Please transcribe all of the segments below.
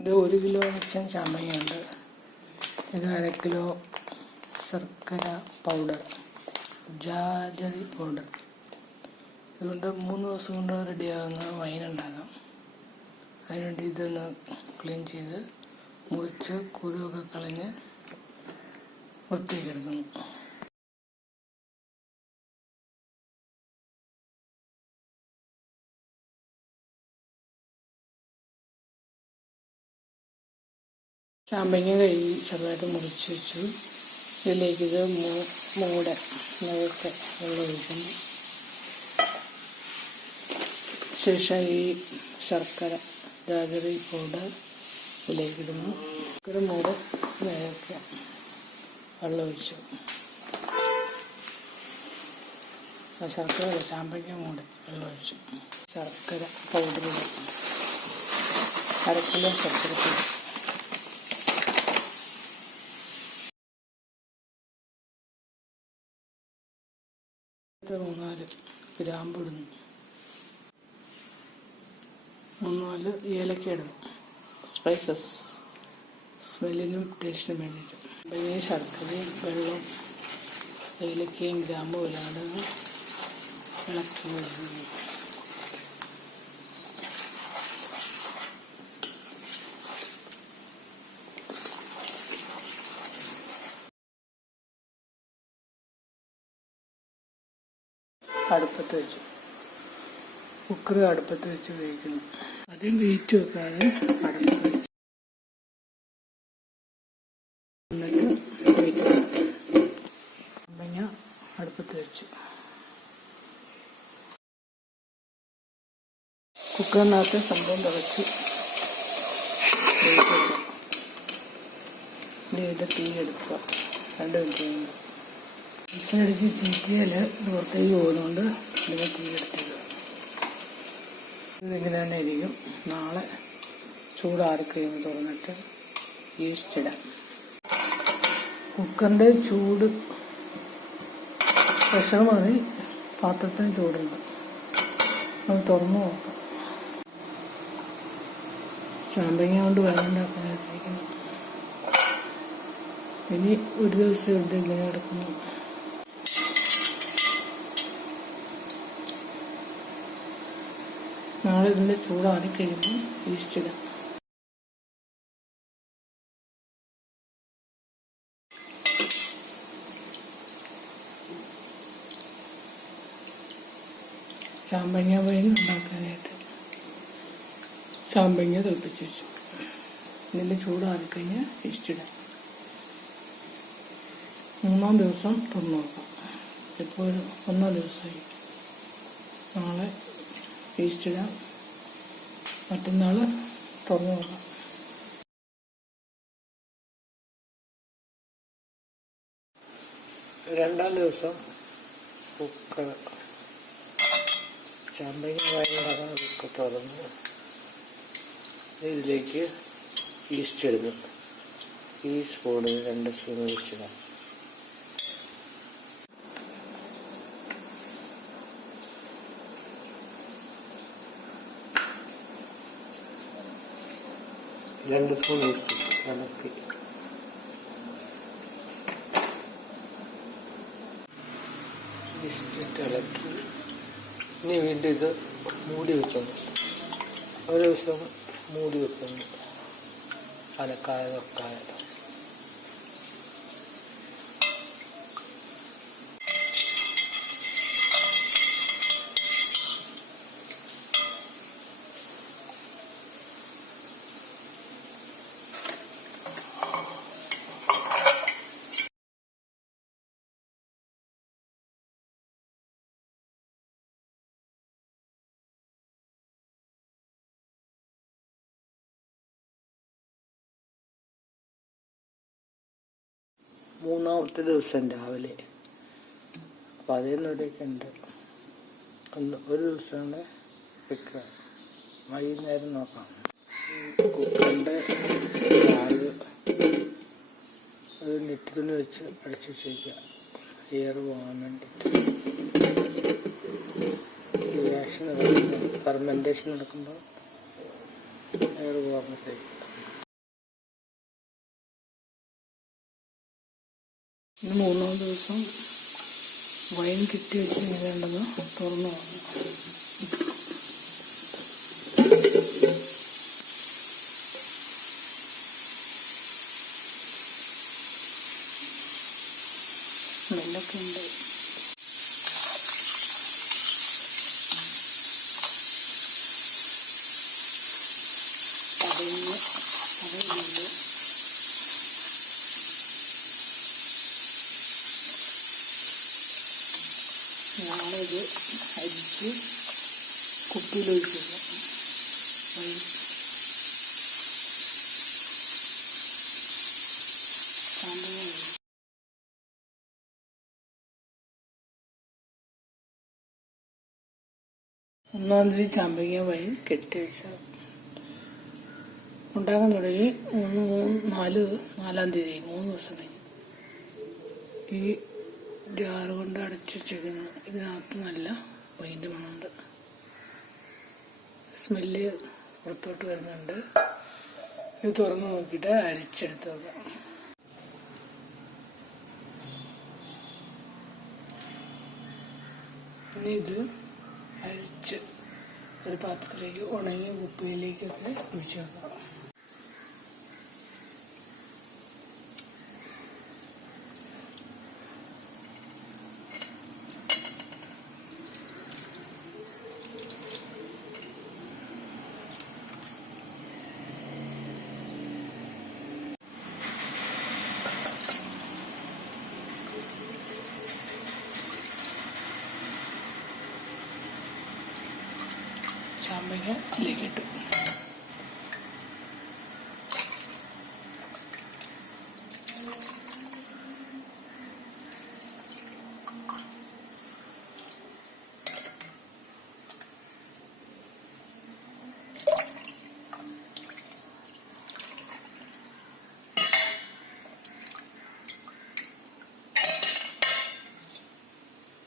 ഇത് 1 കിലോ വെച്ചൻ ചാമ്പങ്ങയുണ്ട്. ഇത് 1/2 കിലോ ശർക്കര പൗഡർ, ജാഗറി പൗഡർ. ഇതുകൊണ്ട് 3 ദിവസം കൊണ്ട് റെഡിയാകുന്ന വൈൻ ഉണ്ടാകാം. അതിനുവേണ്ടി ഇതൊന്ന് ക്ലീൻ ചെയ്ത് മുറിച്ച് കുരുവൊക്കെ കളഞ്ഞ് വൃത്തിയാക്കി എടുക്കണം. ചാമ്പങ്ങ കഴുകി ചെറുതായിട്ട് മുറിച്ച് വെച്ചു. ഇതിലേക്ക് ഇത് മൂടെ നേരത്തെ വെള്ളം ഒഴിക്കുന്നു. ശേഷം ഈ ശർക്കര ജാഗറി പൗഡർ ഇതിലേക്ക് ഇടുന്നു. ഒരു മൂട് നേരത്തെ വെള്ളം ഒഴിച്ചു. ശർക്കര ചാമ്പങ്ങ മൂട് വെള്ളം ഒഴിച്ചു. ശർക്കര പൗഡർ ഇടും. 1/2 കിലോ ശർക്കര പൗഡർ. ഒരു 3-4 ഗ്രാമ്പ് ഇടുന്നു. 3-4 ഏലക്ക ഇടുന്നു. സ്പൈസസ് സ്മെല്ലിനും ടേസ്റ്റിനും വേണ്ടിയിട്ട്. ഈ ശർക്കരയും വെള്ളം ഏലക്കയും ഗ്രാമ്പും ഇല്ലാതെ ഇളക്കി വരുന്നു. അടുപ്പത്ത് വെച്ചു. കുക്കർ അടുപ്പത്ത് വെച്ച് വേവിക്കുന്നു. ആദ്യം വെയിറ്റ് വെക്കാതെ അടുപ്പത്ത് വെച്ചു. എന്നിട്ട് ചാമ്പങ്ങ അടുപ്പത്ത് വെച്ചു. കുക്കറിനകത്ത് സംഭവം തിളച്ച് വേവിച്ചു. ഇതിൻ്റെ തീ എടുക്കുക. 2 മിനിറ്റ് കഴിഞ്ഞു. വിസിലടിച്ച് ചീറ്റിയാൽ പുറത്തേക്ക് പോകുന്നതുകൊണ്ട് ഇതിനെ തീ എടുത്തിടുക. ഇതിങ്ങനെ തന്നെ ഇരിക്കും. നാളെ ചൂടാറിക്കഴിഞ്ഞ് തുറന്നിട്ട് ഈസ്റ്റ് ഇടാം. കുക്കറിൻ്റെ ചൂട് പ്രഷർ മാറി പാത്രത്തിന് ചൂടുണ്ട്. അത് തുറന്നു നോക്കാം. ചാമ്പങ്ങ കൊണ്ട് വേണ്ടാക്കാനായിട്ടിരിക്കുന്നു. ഇനി ഒരു ദിവസം ഇവിടെ ഇങ്ങനെ കിടക്കുന്നു. നാളെ ഇതിൻ്റെ ചൂടാറി കഴിയുമ്പോൾ ഈസ്റ്റ് ഇടാം. ചാമ്പങ്ങ വൈൻ ഉണ്ടാക്കാനായിട്ട് ചാമ്പങ്ങ തിളപ്പിച്ച് വെച്ചു. ഇതിൻ്റെ ചൂടാറിക്കഴിഞ്ഞാൽ ഈസ്റ്റ് ഇടാം. 3-ാം ദിവസം തുറന്നു നോക്കാം. ഇപ്പോൾ ഒരു 1 ദിവസമായി. നാളെ ഈസ്റ്റ് ഇടാം. മറ്റന്നാൾ തുറന്നു നോക്കാം. രണ്ടാം ദിവസം കുക്കർ ചാമ്പങ്ങ വൈനുണ്ടാക്കാൻ കുക്കർ തുറന്ന് ഇതിലേക്ക് ഈസ്റ്റ് ഇടുന്നു. ഈ സ്പൂണിൽ 2 സ്പൂൺ ഈസ്റ്റിടാം. രണ്ട് സ്പൂൺ ഈസ്റ്റ് ഇളക്കി ഇളക്കി ഇനി വീണ്ടും ഇത് മൂടി വെക്കുന്നു. ഒരു ദിവസം മൂടി വെക്കുന്നു. അലക്കായ വെക്കായ 3-ാമത്തെ ദിവസം രാവിലെ. അപ്പം അതേന്നൊരൊക്കെ ഉണ്ട്. ഒരു ദിവസം കൂടെ വെക്കുക. വൈകുന്നേരം നോക്കാം. കുക്കറിൻ്റെ വാൽവ് ഒരു നെറ്റ് തുണി വെച്ച് അടച്ചു വെച്ചേക്കുക. എയർ പോകാൻ വേണ്ടിയിട്ട്. റിയാക്ഷൻ നടക്കുമ്പോൾ ഫെർമെൻറ്റേഷൻ നടക്കുമ്പോൾ എയർ പോകാൻ പറ്റും. ഇന്ന് 3-ാം ദിവസം വൈൻ കിട്ടി വെച്ച് ഇങ്ങനെയുണ്ടെന്ന് തുറന്നു വന്നു. സ്മെല്ലൊക്കെ ഉണ്ട്. അതിലുണ്ട് ഞാനിത് അരിച്ച് കുപ്പിയിലൊഴിച്ചില്ല. ഒന്നാം തീയതി ചാമ്പങ്ങ വൈൻ കെട്ടി വെച്ചത് ഉണ്ടാക്കാൻ തുടങ്ങി. 4-ാം തീയതി 3 ദിവസം കഴിഞ്ഞു. ഈ ജാറ് കൊണ്ട് അടച്ചു വെച്ചിരിക്കുന്നു. ഇതിനകത്ത് നല്ല വൈൻ്റെ മണമുണ്ട്. സ്മെല്ല് പുറത്തോട്ട് വരുന്നുണ്ട്. ഇത് തുറന്ന് നോക്കിയിട്ട് അരിച്ചെടുത്ത് നോക്കാം. ഇനി ഇത് അരിച്ച് ഒരു പാത്രത്തിലേക്ക് ഉണങ്ങിയ കുപ്പിയിലേക്കൊക്കെ ഒഴിച്ചു വെക്കാം. ചാമ്പങ്ങ ഇതിലേക്ക് ഇട്ടു.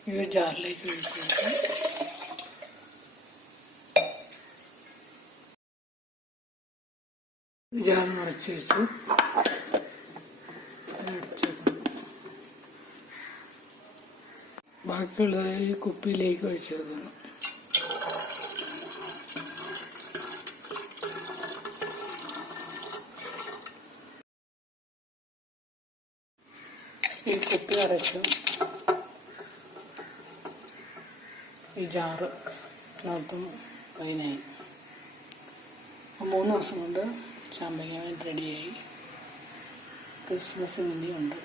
ഇത് ജാറിലേക്ക് ഒഴിച്ചു. ജാർ നിറച്ച് വെച്ച് അടച്ചു. ബാക്കിയുള്ളത് ഈ കുപ്പിയിലേക്ക് ഒഴിച്ചു വെക്കുന്നു. ഈ കുപ്പി അടച്ചു. ഈ ജാറ് മൊത്തം വൈനായി. 3 ദിവസം കൊണ്ട് ചാമ്പങ്ങ വൈൻ റെഡിയായി. ക്രിസ്മസ് ഇനിയുണ്ട്,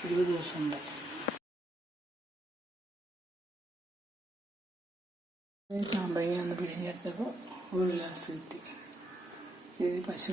20 ദിവസമുണ്ട്. ചാമ്പങ്ങ ഒന്ന് പിഴിഞ്ഞെടുത്തപ്പോൾ 1 ഗ്ലാസ് കിട്ടി. ഇത് പശു